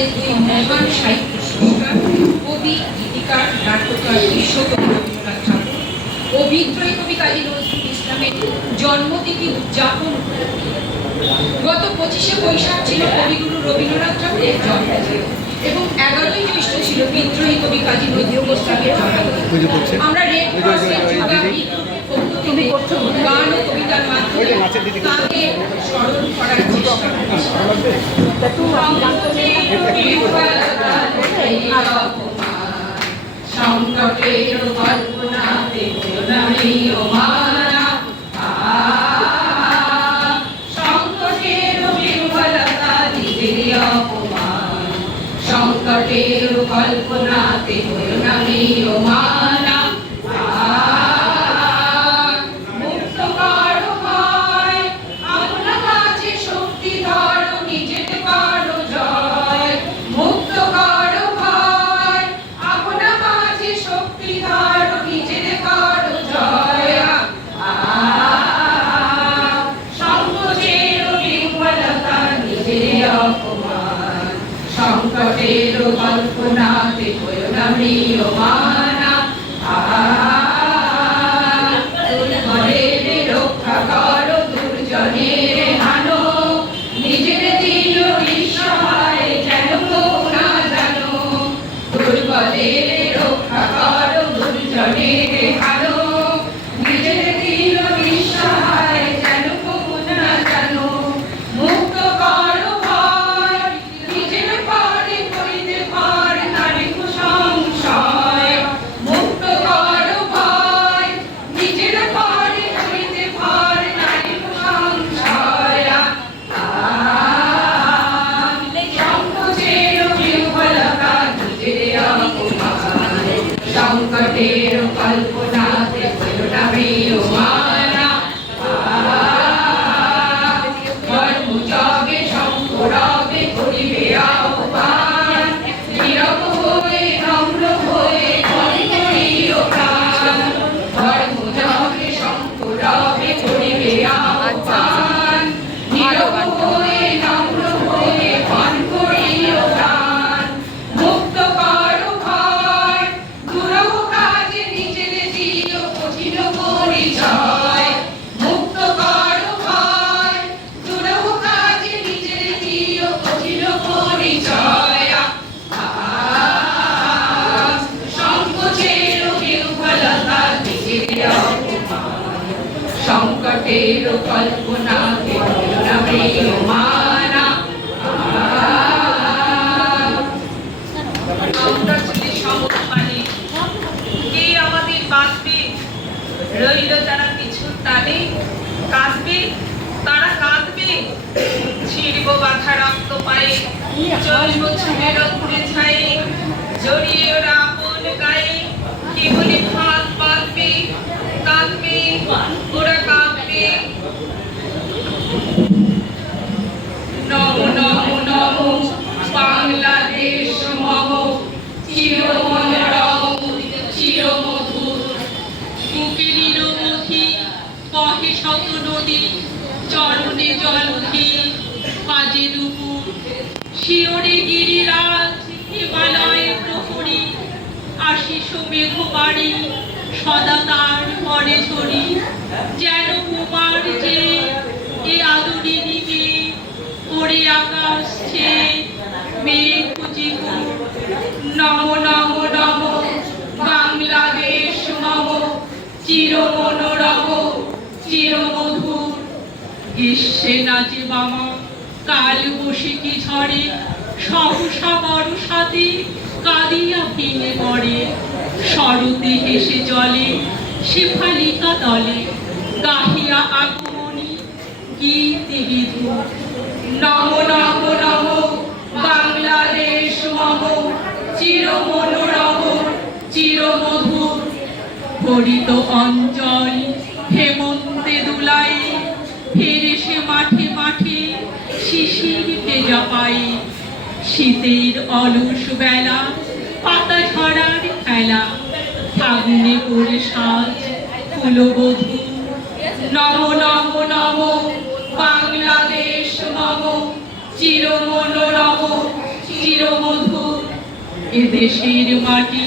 আমাদের দুই মহান সাহিত্য স্রষ্টা, কবি, গীতিকার, নাট্যকার বিশ্বকবি রবীন্দ্রনাথ ঠাকুর ও বিদ্রোহী কবি কাজী নজরুল ইসলামের জন্মতিথি উদযাপন। গত 25শে বৈশাখ ছিল কবিগুরু রবীন্দ্রনাথ ঠাকুরের জন্মদিন এবং 11ই জ্যৈষ্ঠ ছিল বিদ্রোহী কবি কাজী নজরুল ইসলামের জন্মদিন। আমরা রেড ক্রসের গান ও কবিতার মাধ্যমে তাকে স্মরণ করার চেষ্টা সংকটের কল্পনাতে সংকটের কল্পনাতে নামি ও মানা মুক্ত করো ভয়, আপনার কাছে শক্তি ধরো, নিজের করো জয়। মুক্ত করো ভয়, আপনার কাছে শক্তি ধরো, নিজের করো জয়। সংকোচের বিহ্বলতা, নিজের অপমান, সংকটের কল্পনাতে নামি ও মানা দুর্বলের রক্ষা করো, দুর্জনের হানো, নিজের দিল নিঃসহায় যেন না জানো। দুর্বলের রক্ষা করো, দুর্জনের হানো, নিজের দিল নিঃসহায় যেন না জানো। মুক্ত করো ভয়, নিজের পরে করিতে পার নারী সংশয়। মুক্ত করো ভয়, নিজের পরে করিতে পার নারী সংশয়। সংকোচের বিহ্বলতা, নিজের অপমান, সংকটের কল্পনাতে নামি ও মানা কর্মযোগে সংকরবে করিবে আহ্বান। নীরব হয়ে নম্র হয়ে করিও প্রাণ, কর্মযোগে সংকরবে করিবে আহ্বান। নীরব হয়ে নম্র হয়ে পান করিও প্রাণ। মুক্ত করো ভয়, দুরূহ কাজে নিজের দিও কঠিন পরিচয়। মুক্ত করো ভয়, দুরূহ কাজে নিজের দিও কঠিন পরিচয়। সংকোচের বিহ্বলতা, নিজের অপমান, সংকটের কল্পনাতে নামি ও মানা। আমরা যদি সমকালে কে আমাদের বাঁচবে, রইল যারা কিছু টানে, কাঁদবে তারা কাঁদবে, ছিড়ব বাঁধা রক্ত পায়ে, চলব ছুটে রক্তে ছায়ে, জড়িয়ে ওরা আপন গায়ে, কেবলি ফাঁদ বাঁধবে, কাঁদবে ওরা কাঁদবে। নম নম নম বাংলাদেশ মম, চিরমনোরম চিরমধুর। বুকে নিরবধি বহে শত নদী, চরণে জলধি বাজে দুপুর। শিওরে গিরিরাজ হিমালয় প্রহরী, আশিস মেঘবাড়ি সদা তার পরে ঝরি। যেন কুমার যে এ আদুরি নিবে, ওরে আকাশ ছেয়ে মেঘ খুঁজিব। নম নম নম বাংলাদেশ মম, চিরমনোরম চিরমধুর। গ্রীষ্মে নাচে বামা কাল বসিকি ঝড়ে, সহসা বর্ষাতে কাঁদিয়া ভেঙে পড়ে। শরতে হেসে জলে শেফালিকা দলে, গাহিয়া আগমনী গীতে বিধুর। নম নম নম বাংলাদেশ মম, চিরমনোরম চিরমধুর। হরিত অঞ্চল হেমন্তে দুলাই, ফেরে সে মাঠে মাঠে শিশির ভেজা পাই। শীতের অলস বেলা পাতা ঝরার খেলা, ফাগুনে করে সাজ ফুলবধূ। নম নম নম বাংলাদেশ মম, চিরমনোরম চির চিরমধুর এ দেশের মাটি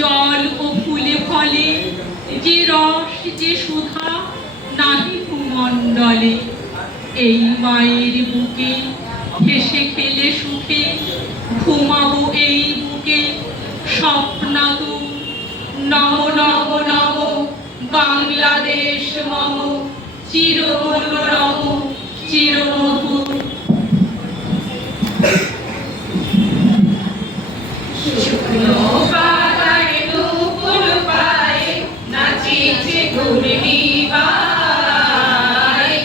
জল ও ফুলে ফলে যে রস যে সুধা নাহি ভূমণ্ডলে এই মায়ের বুকে হেসে খেলে সুখে ঘুমাবো এই বুকে স্বপ্নাদু নব নব নব বাংলাদেশ মম চিরমনোরম চিরমধুর। শুকনো পাতায় নূপুর পায়ে নাচিছে ঘূর্ণিবায়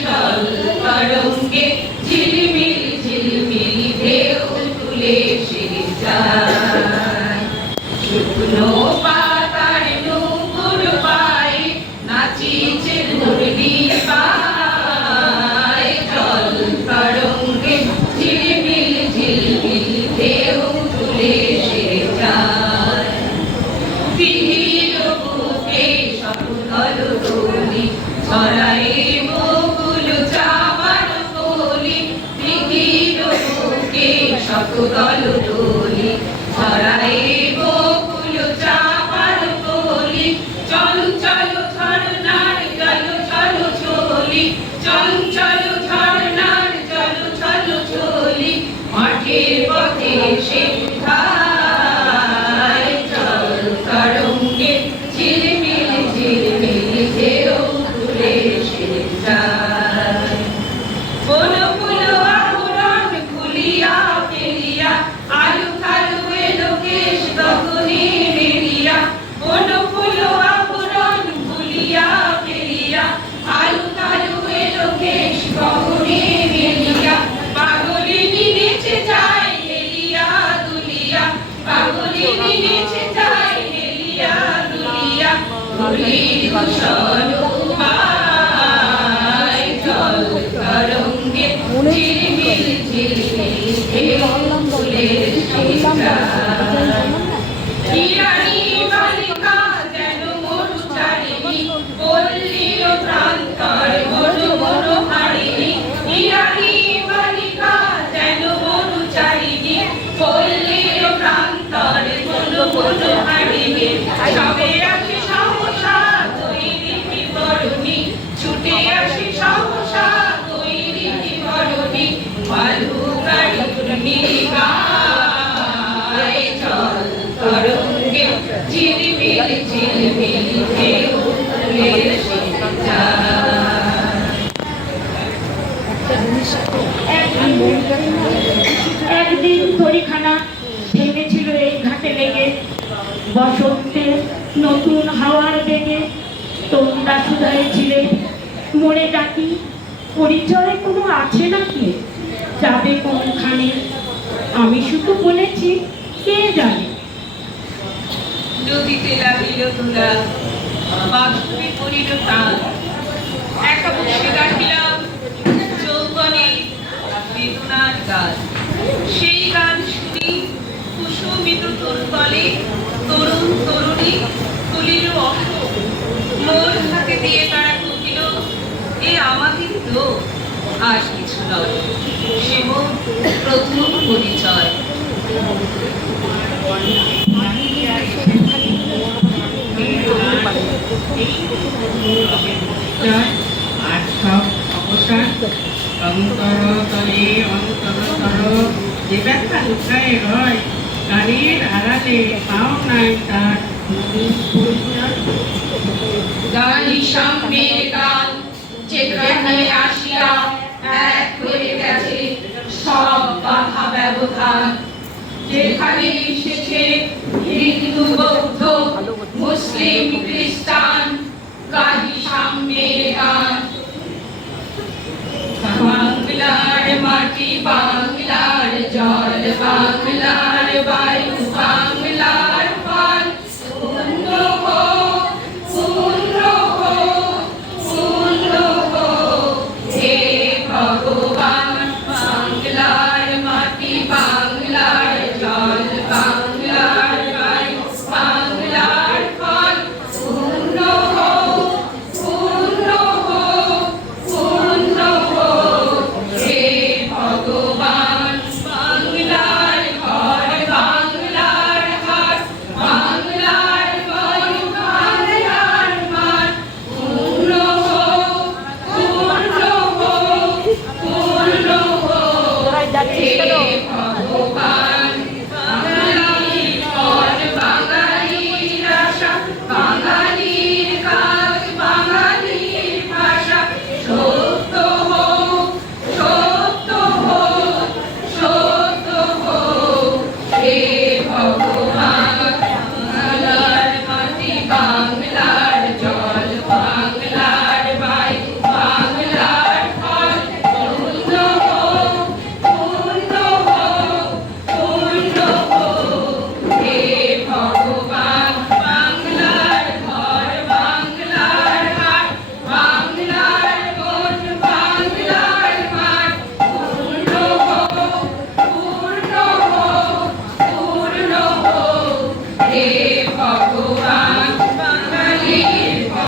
জল তরঙ্গে ঝিলমিল ঝিলমিল ঢেউ তুলে সে যায়। শুকনো পাতায় নূপুর পায়ে নাচিছে ঘূর্ণিবায় জল তরঙ্গে ঝিলমিল ঝিলমিল ঢেউ তুলে সে যায়। তিহির বুকে সকল দোলি ছড়াই বকুল চাবার কলি তিহির বুকে সকল দোলি ছড়াই বকুল চাবার কলি চঞ্চল ঝরনার জল ছল ছলি চঞ্চল ঝরনার জল ছল ছলি মাঠের পথে সে ধায় জল তরঙ্গে ঝিলমিল ঝিলমিল ঢেউ তুলে সে যায়। কোন ফুল আহরণ খুলিয়া ফেলিয়া আলু খালু এলো কেশ তখনই মেলিয়া কোন ফুল আহরণ খুলিয়া ফেলিয়া আলু খালু এলো কেশ তখনই মেলিয়া পাগলিনী নেচে যায় হেলিয়া দুলিয়া পাগলিনী নেচে যায় হেলিয়া দুলিয়া ধুলির ধূসর পায় জল তরঙ্গে ঝিলমিল ঝিলমিল ঢেউ তুলে সে যায়। ইরানি বালিকা যেন মরুচারিণী পল্লীর প্রান্তর মরু মরু হারিণী ইরানি বালিকা যেন মরুচারিণী পল্লীর প্রান্তর মরু মরু হারিণী সবে আসে সহসা তৈরি বিবরণী ছুটে আসে সহসা তৈরি বিবরণী বালু গাড়ি গায় জল তরঙ্গে ঝিলমিল ঝিলমিল ঢেউ তুলে সে যায়। একদিন তরিখানা থেমেছিল এই ঘাটে লেগে বসন্তে নতুন হাওয়ার বেগে তোমরা শুধাইছিলে মরে ডাকি পরিচয় কোনো আছে নাকি যাবে কোনখানে আমি শুধু বলেছি কে জানে। নদীতে লাগিল তোলা বাষ্পে পড়িল টান একা বসে গাহিলাম যৌবনে বেদনার গান সেই গান শুনি কুসুমিত তোর তলে তরুণ তরুণী তুলিল অশোক মোর হাতে দিয়ে তারা কহিল এ আমাদের লোক আর কিছু নয় সে মোর প্রথম পরিচয়। আর সব অবসান অন্তরতরে অন্তরতর যে ব্যাখ্যা লুকায় রয় গাড়ির আড়ালে পাও নাই তার গালি সাম্যের গান যেখানে আসিয়া এক হয়ে গেছে সব বাধা ব্যবধান যেখানে এসেছে হিন্দু বৌদ্ধ মুসলিম খ্রিস্টান গালি সাম্যের গান বাংলার মাটি বাংলা